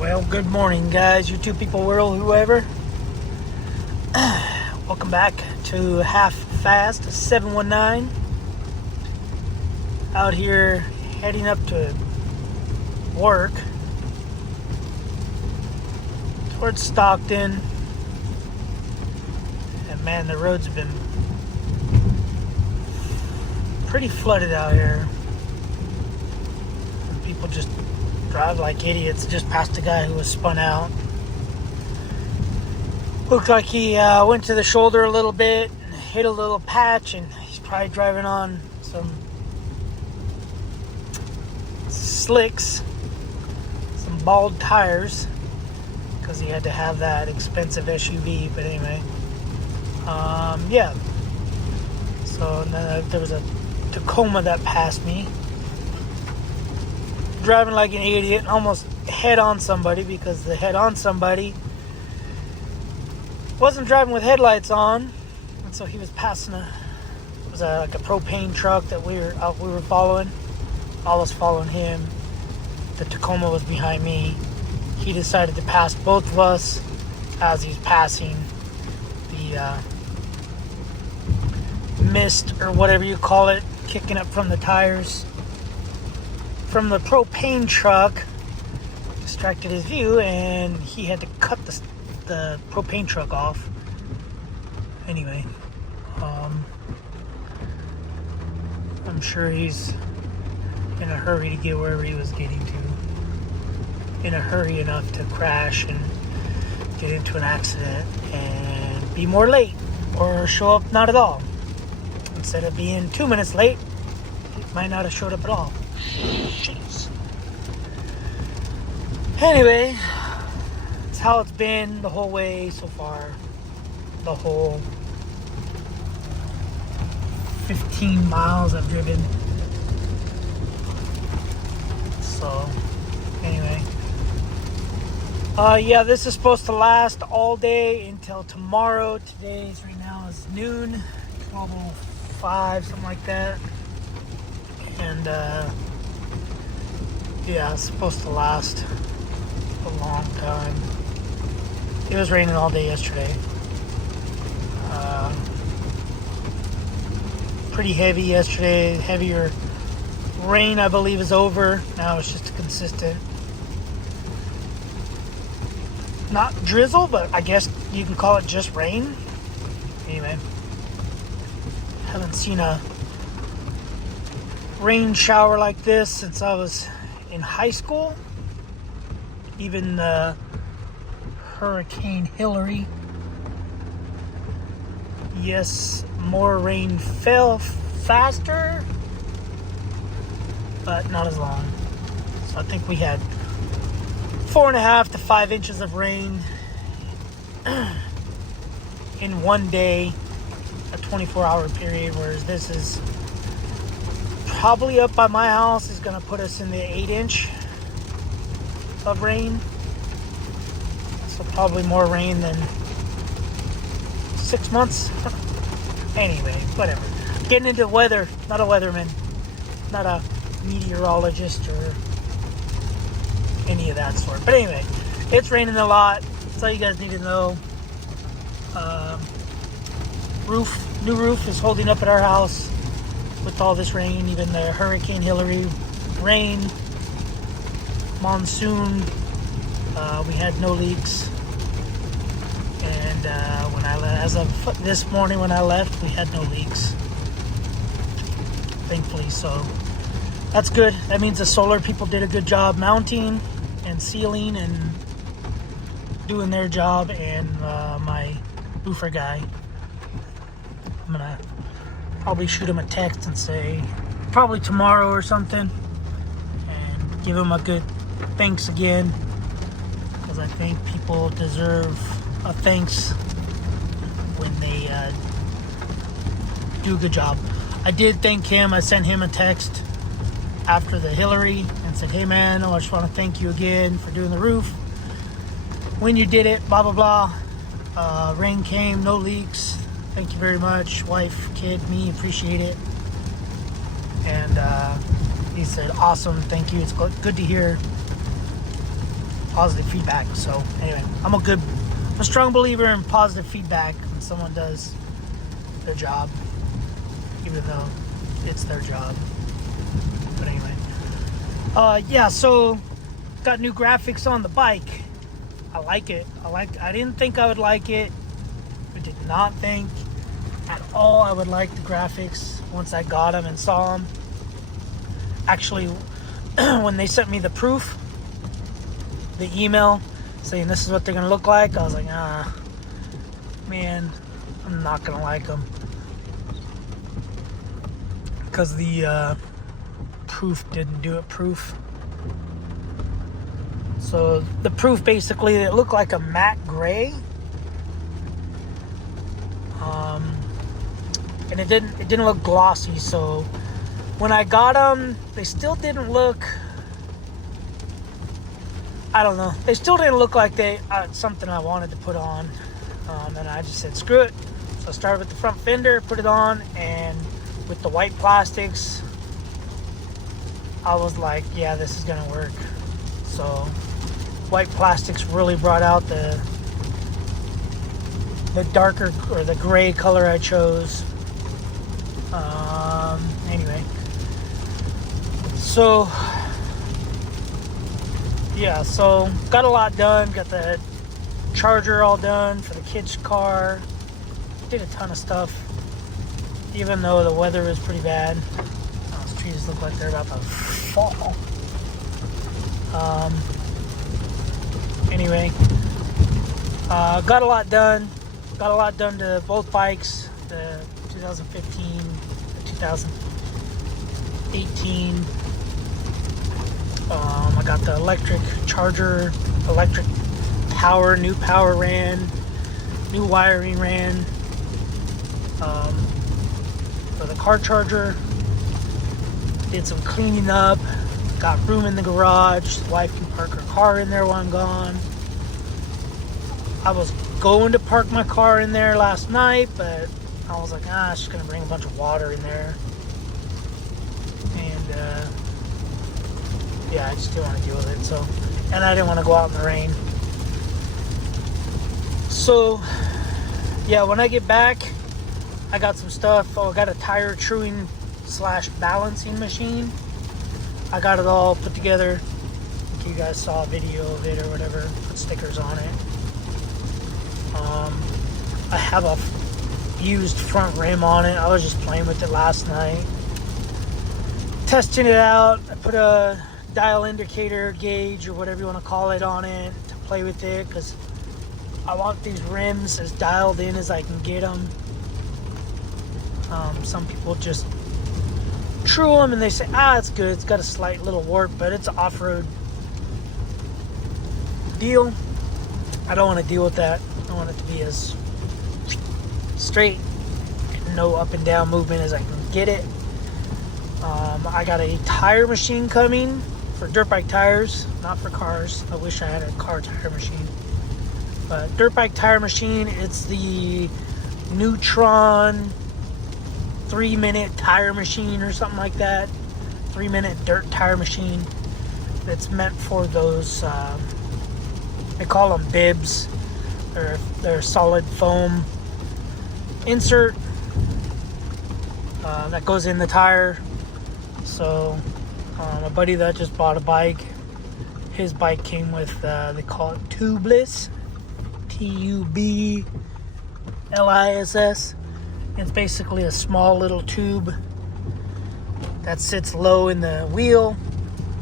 Well, good morning, guys. You two people, world, whoever. Welcome back to Half Fast 719. Out here heading up to work towards Stockton. And man, the roads have been pretty flooded out here. And people just drive like idiots. Just past a guy who was spun out. Looked like he went to the shoulder a little bit and hit a little patch, and he's probably driving on some slicks, some bald tires, because he had to have that expensive SUV. But anyway, yeah. So there was a Tacoma that passed me, driving like an idiot, almost head on somebody, because the head on somebody wasn't driving with headlights on, and so he was passing like a propane truck that we were following. I was following him. The Tacoma was behind me. He decided to pass both of us as he's passing the mist, or whatever you call it, kicking up from the tires from the propane truck. Distracted his view, and he had to cut the propane truck off. Anyway, I'm sure he's in a hurry to get wherever he was getting to. In a hurry enough to crash and get into an accident and be more late, or show up not at all. Instead of being 2 minutes late, he might not have showed up at all. Jeez. Anyway, that's how it's been the whole way so far. The whole 15 miles I've driven. So, anyway. Yeah, this is supposed to last all day until tomorrow. Today's right now is noon, 12:05, something like that. And, yeah, it's supposed to last a long time. It was raining all day yesterday. Pretty heavy yesterday. Heavier rain, I believe, is over. Now it's just a consistent, not drizzle, but I guess you can call it just rain. Anyway, haven't seen a rain shower like this since I was in high school. Even Hurricane Hillary. Yes, more rain fell faster, but not as long. So I think we had 4.5 to 5 inches of rain in one day, a 24-hour period, whereas this is probably up by my house is going to put us in the 8-inch of rain. So probably more rain than 6 months. Anyway, whatever. Getting into weather, not a weatherman, not a meteorologist or any of that sort. But anyway, it's raining a lot. That's all you guys need to know. New roof is holding up at our house with all this rain. Even the Hurricane Hillary rain, monsoon, we had no leaks. And as of this morning when I left, we had no leaks, thankfully. So that's good. That means the solar people did a good job mounting and sealing and doing their job. And my roofer guy, I'm gonna probably shoot him a text and say probably tomorrow or something, and give him a good thanks again, because I think people deserve a thanks when they do a good job. I did thank him. I sent him a text after the Hillary and said, hey man, I just want to thank you again for doing the roof. When you did it, blah, blah, blah. Rain came, no leaks. Thank you very much. Wife, kid, me, appreciate it. And he said, awesome, thank you. It's good to hear positive feedback. So anyway, I'm a strong believer in positive feedback when someone does their job, even though it's their job. But anyway, yeah, so got new graphics on the bike. I like it. I didn't think I would like it. I did not think at all I would like the graphics once I got them and saw them. Actually, when they sent me the proof, the email saying this is what they're gonna look like, I was like, man, I'm not gonna like them, because the proof didn't do it. So the proof, basically, it looked like a matte gray, and it didn't look glossy. So when I got them, they still didn't look, I don't know, they still didn't look like something I wanted to put on. And I just said screw it. So I started with the front fender, put it on, and with the white plastics, I was like, yeah, this is gonna work. So white plastics really brought out the darker, or the gray color I chose. Anyway, so yeah, so got a lot done. Got the charger all done for the kids' car. Did a ton of stuff, even though the weather was pretty bad. Those trees look like they're about to fall. Anyway, got a lot done. Got a lot done to both bikes, the 2015, the 2018. I got the electric charger, electric power, new power ran, new wiring ran. For the car charger, did some cleaning up, got room in the garage. The wife can park her car in there while I'm gone. I was going to park my car in there last night, but I was like, she's gonna bring a bunch of water in there, and yeah, I just didn't want to deal with it. So, and I didn't want to go out in the rain. So yeah, when I get back, I got some stuff. I got a tire truing / balancing machine. I got it all put together. I think you guys saw a video of it or whatever. Put stickers on it. I have a used front rim on it. I was just playing with it last night, testing it out. I put a dial indicator gauge, or whatever you want to call it, on it to play with it, because I want these rims as dialed in as I can get them. Some people just true them and they say, it's good, it's got a slight little warp, but it's an off-road deal. I don't want to deal with that. I want it to be as straight and no up and down movement as I can get it. I got a tire machine coming for dirt bike tires, not for cars. I wish I had a car tire machine. But dirt bike tire machine, it's the Neutron 3-minute tire machine or something like that. 3-minute dirt tire machine. It's meant for those, they call them bibs. They're solid foam insert that goes in the tire. So a buddy that just bought a bike, his bike came with, they call it tubeless. TUBLISS. It's basically a small little tube that sits low in the wheel,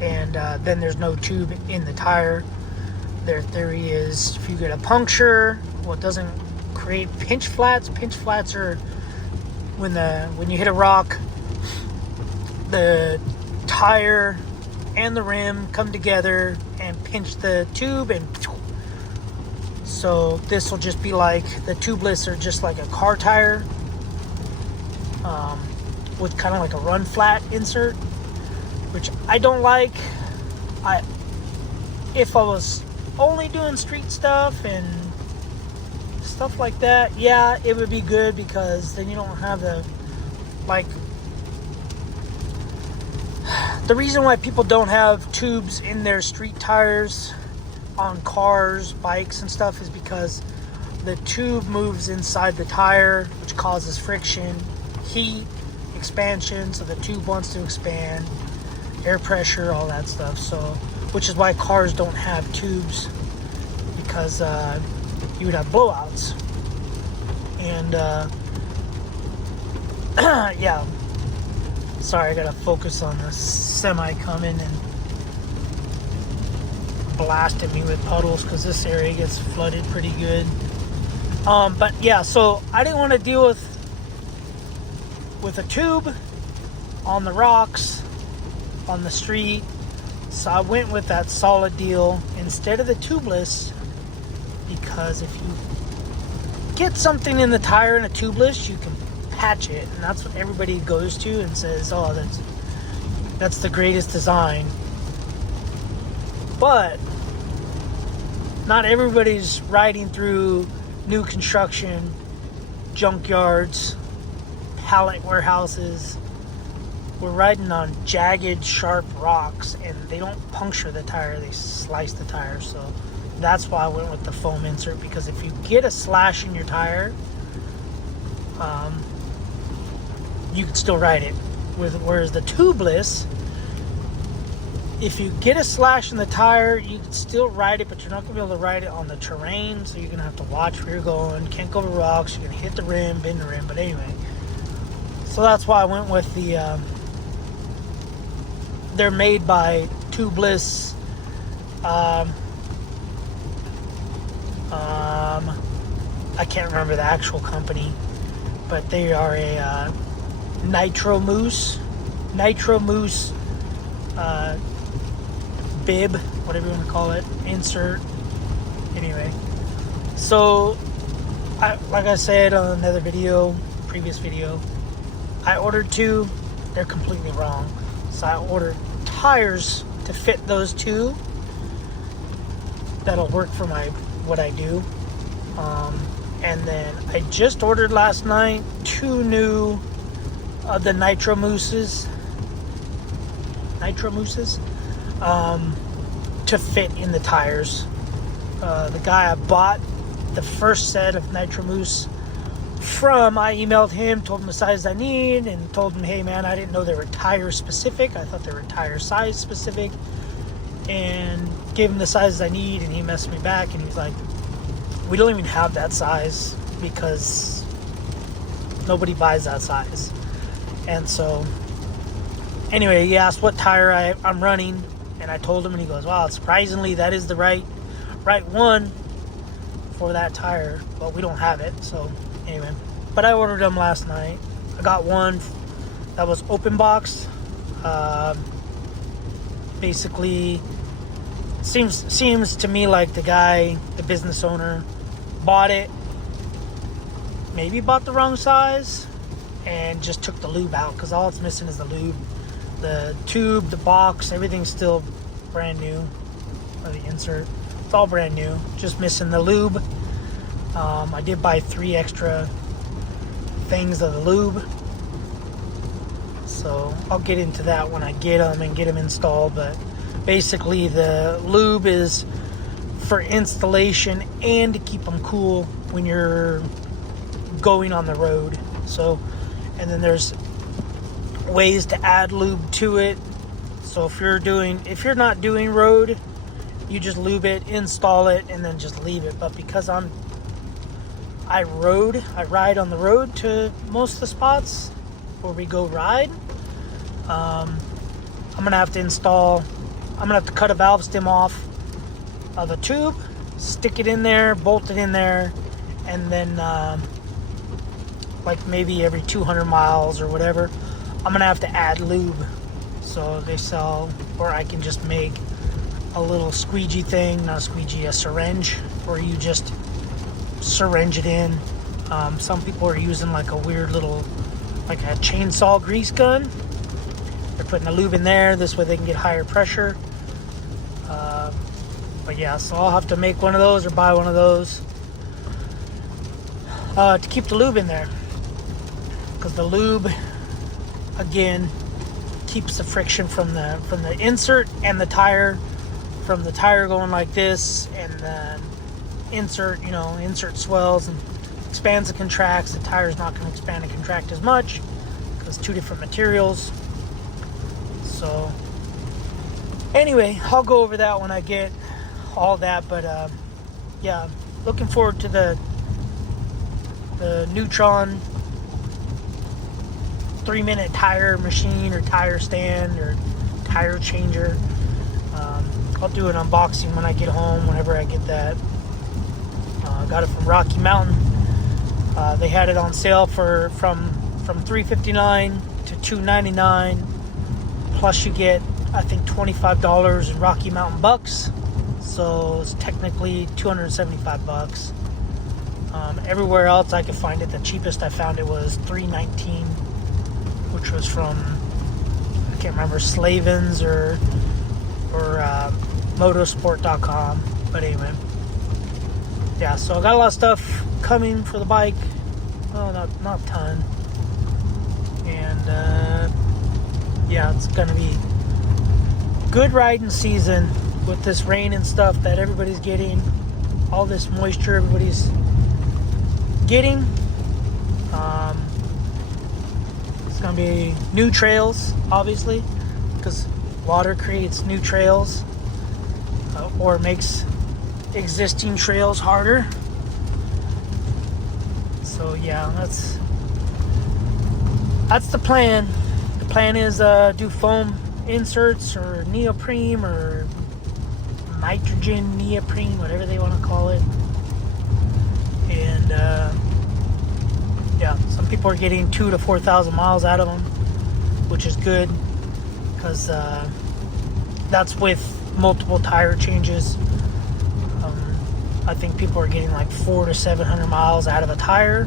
and then there's no tube in the tire. Their theory is if you get a puncture, it doesn't create pinch flats. Pinch flats are when you hit a rock, the tire and the rim come together and pinch the tube, and so this will just be like, the tubeless are just like a car tire, with kind of like a run flat insert, which I don't like. If I was only doing street stuff and stuff like that, yeah, it would be good, because then you don't have the reason why people don't have tubes in their street tires on cars, bikes, and stuff is because the tube moves inside the tire, which causes friction, heat, expansion. So the tube wants to expand, air pressure, all that stuff. So, which is why cars don't have tubes, because you would have blowouts. And yeah. Sorry, I gotta focus on the semi coming and blasting me with puddles, because this area gets flooded pretty good. But yeah, so I didn't want to deal with a tube on the rocks on the street, so I went with that solid deal instead of the tubeless, because if you get something in the tire in a tubeless, you can patch it, and that's what everybody goes to and says, oh, that's the greatest design. But not everybody's riding through new construction, junkyards, pallet warehouses. We're riding on jagged, sharp rocks, and they don't puncture the tire, they slice the tire. So that's why I went with the foam insert, because if you get a slash in your tire, you can still ride it. Whereas the tubeless, if you get a slash in the tire, you can still ride it, but you're not going to be able to ride it on the terrain, so you're going to have to watch where you're going. Can't go over rocks, you're going to hit the rim, bend the rim. But anyway, so that's why I went with the they're made by tubeless I can't remember the actual company, but they are a Nitro Moose bib, whatever you want to call it, insert. Anyway, so like I said on another previous video, I ordered two. They're completely wrong. So I ordered tires to fit those two. That'll work for what I do. And then I just ordered last night 2 new of the Nitro Mooses to fit in the tires. The guy I bought the first set of Nitro Moose from, I emailed him, told him the size I need, and told him, hey man, I didn't know they were tire specific. I thought they were tire size specific, and gave him the sizes I need, and he messaged me back and he was like, we don't even have that size because nobody buys that size. And so anyway, he asked what tire I'm running, and I told him, and he goes, wow, surprisingly that is the right one for that tire, but we don't have it. So anyway, but I ordered them last night. I got one that was open boxed. Basically, seems to me like the business owner, bought it, maybe bought the wrong size, and just took the lube out, because all it's missing is the lube. The tube, the box, everything's still brand new. Or the insert, it's all brand new, just missing the lube. I did buy 3 extra things of the lube, so I'll get into that when I get them installed. But basically the lube is for installation and to keep them cool when you're going on the road. So, and then there's ways to add lube to it. So if you're not doing road, you just lube it, install it, and then just leave it. But because I ride on the road to most of the spots where we go ride, I'm gonna have to cut a valve stem off of a tube, stick it in there, bolt it in there, and then like maybe every 200 miles or whatever, I'm gonna have to add lube. So they sell, or I can just make a little squeegee thing, not a squeegee, a syringe, where you just syringe it in. Some people are using like a weird little, like a chainsaw grease gun. They're putting the lube in there, this way they can get higher pressure. But yeah, so I'll have to make one of those or buy one of those to keep the lube in there, because the lube, again, keeps the friction from the insert and the tire from the tire going like this, and the insert swells and expands and contracts. The tire's not going to expand and contract as much because two different materials. So anyway, I'll go over that when I get all that. But yeah, looking forward to the Neutron 3-minute tire machine or tire stand or tire changer. I'll do an unboxing when I get home, whenever I get that. Got it from Rocky Mountain. They had it on sale from $359 to $299. Plus you get, I think, $25 in Rocky Mountain bucks. So it's technically $275. Everywhere else I could find it, the cheapest I found it was $319, which was from, I can't remember, Slavens or motorsport.com. But anyway, yeah, so I got a lot of stuff coming for the bike. Well, not a ton. And yeah, it's gonna be good riding season with this rain and stuff that everybody's getting, all this moisture everybody's getting. It's gonna be new trails, obviously, because water creates new trails, or makes existing trails harder. So yeah, that's the plan. The plan is do foam inserts or neoprene or nitrogen neoprene, whatever they want to call it. And yeah, some people are getting 2,000 to 4,000 miles out of them, which is good, because that's with multiple tire changes. I think people are getting like 400 to 700 miles out of a tire.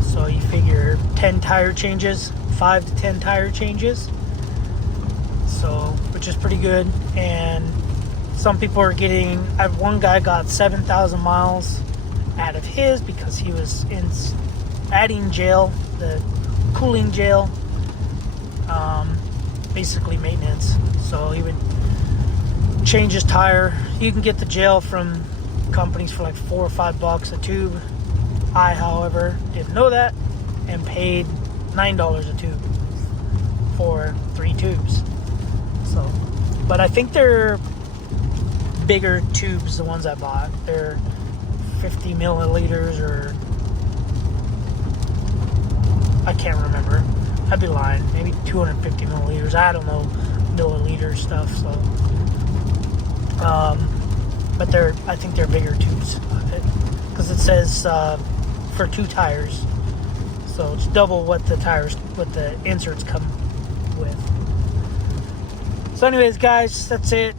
So you figure 10 tire changes, 5 to 10 tire changes. So, which is pretty good. And some people are getting, one guy got 7,000 miles out of his because he was adding gel, the cooling gel, basically maintenance. So he would change his tire. You can get the gel from companies for like $4 or $5 a tube. I, however, didn't know that and paid $9 a tube for 3 tubes. So, but I think they're bigger tubes, the ones I bought. They're 50 milliliters, or I can't remember. I'd be lying. Maybe 250 milliliters. I don't know milliliter stuff. So, but I think they're bigger tubes, because it says for 2 tires. So it's double what the inserts come with. So anyways, guys, that's it.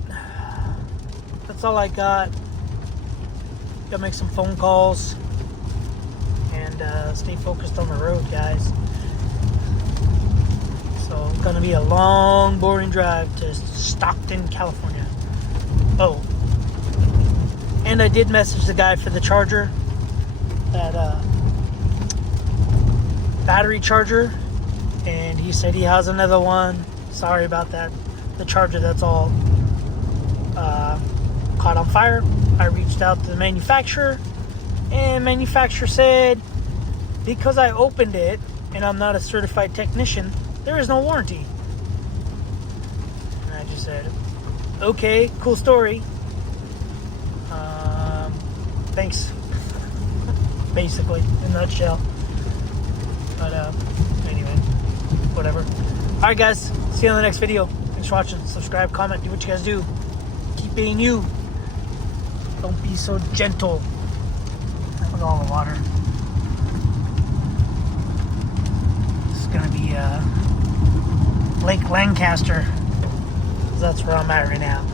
That's all I got. Gotta make some phone calls and stay focused on the road, guys. So it's gonna be a long, boring drive to Stockton, California. Oh, and I did message the guy for the charger, that battery charger, and he said he has another one. Sorry about that. The charger that's all caught on fire. I reached out to the manufacturer, and manufacturer said because I opened it and I'm not a certified technician, there is no warranty. And I just said, okay, cool story. Thanks. Basically, in a nutshell. But anyway, whatever. Alright guys, see you on the next video. Thanks for watching. Subscribe, comment, do what you guys do. Keep being you. Don't be so gentle with all the water. This is gonna be Lake Lancaster. That's where I'm at right now.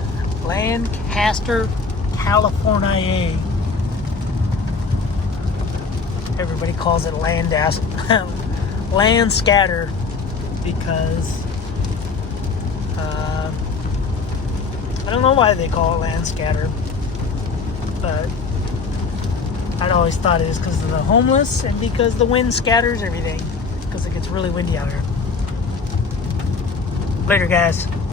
Lancaster, California. Everybody calls it land scatter, because I don't know why they call it land scatter, but I'd always thought it was because of the homeless and because the wind scatters everything, because it gets really windy out here. Later, guys.